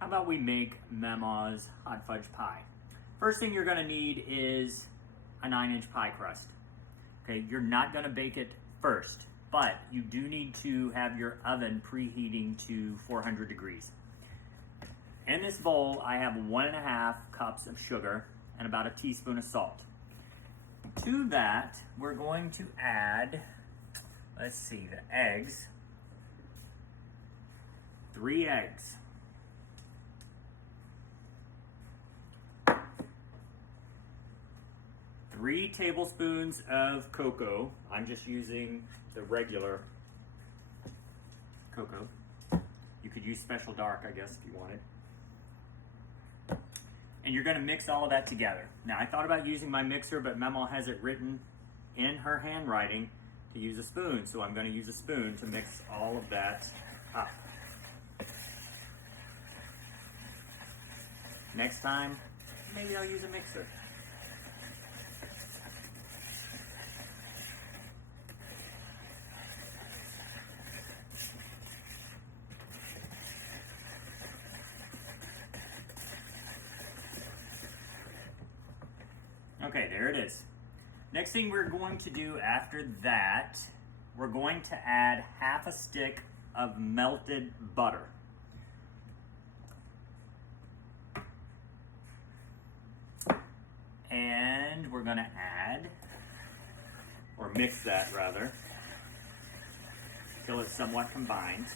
how about we make Mammaw's hot fudge pie? First thing you're gonna need is a 9-inch pie crust. Okay, you're not gonna bake it first, but you do need to have your oven preheating to 400 degrees. In this bowl, I have 1.5 cups of sugar and about a teaspoon of salt. To that, we're going to add, let's see, the eggs. 3 eggs. Three tablespoons of cocoa. I'm just using the regular cocoa. You could use special dark, I guess, if you wanted. And you're gonna mix all of that together. Now, I thought about using my mixer, but Mammaw has it written in her handwriting to use a spoon, so I'm gonna use a spoon to mix all of that up. Next time, maybe I'll use a mixer. Okay, there it is. Next thing we're going to do after that, we're going to add 1/2 stick of melted butter. And we're gonna add, or mix that rather, until it's somewhat combined.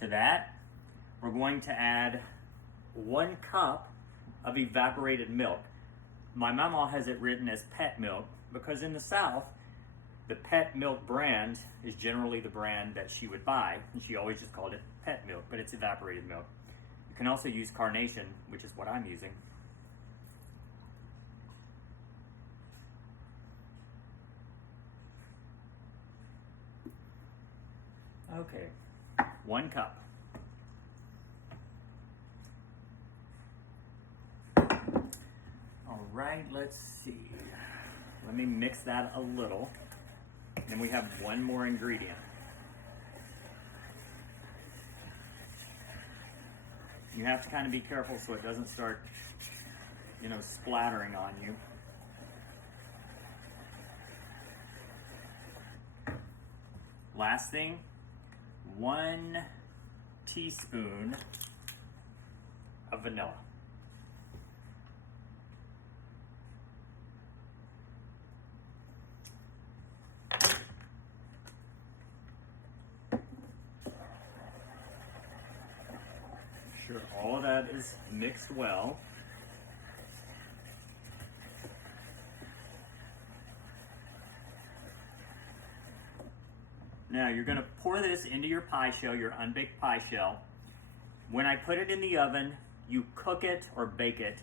To that, we're going to add 1 cup of evaporated milk. My Mammaw has it written as pet milk because in the South, the pet milk brand is generally the brand that she would buy, and she always just called it pet milk, but it's evaporated milk. You can also use carnation, which is what I'm using. Okay, 1 cup. All right, let's see. Let me mix that a little. Then we have one more ingredient. You have to kind of be careful so it doesn't start, splattering on you. Last thing, 1 teaspoon of vanilla. Sure, all of that is mixed well. Now you're going to pour this into your pie shell, your unbaked pie shell. When I put it in the oven, you cook it or bake it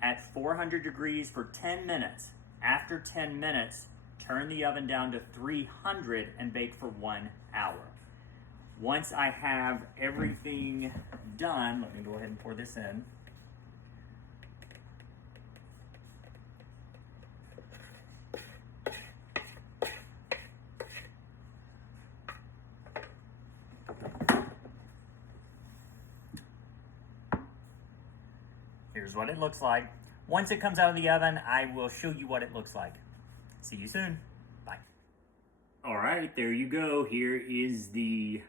at 400 degrees for 10 minutes. After 10 minutes, turn the oven down to 300 and bake for 1 hour. Once I have everything done, let me go ahead and pour this in. Here's what it looks like. Once it comes out of the oven, I will show you what it looks like. See you soon. Bye. All right, there you go. Here is the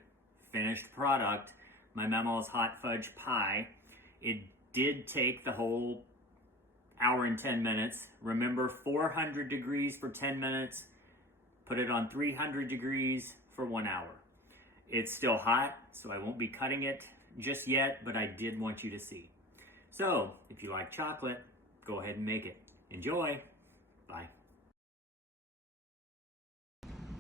finished product, my Mammaw's hot fudge pie. It did take the whole hour and 10 minutes. Remember, 400 degrees for 10 minutes. Put it on 300 degrees for 1 hour. It's still hot, so I won't be cutting it just yet, but I did want you to see. So, if you like chocolate, go ahead and make it. Enjoy. Bye.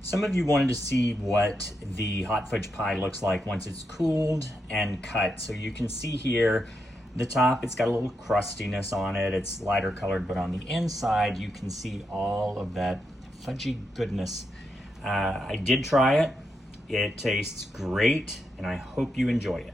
Some of you wanted to see what the hot fudge pie looks like once it's cooled and cut. So you can see here, the top, it's got a little crustiness on it. It's lighter colored, but on the inside, you can see all of that fudgy goodness. I did try it. It tastes great, and I hope you enjoy it.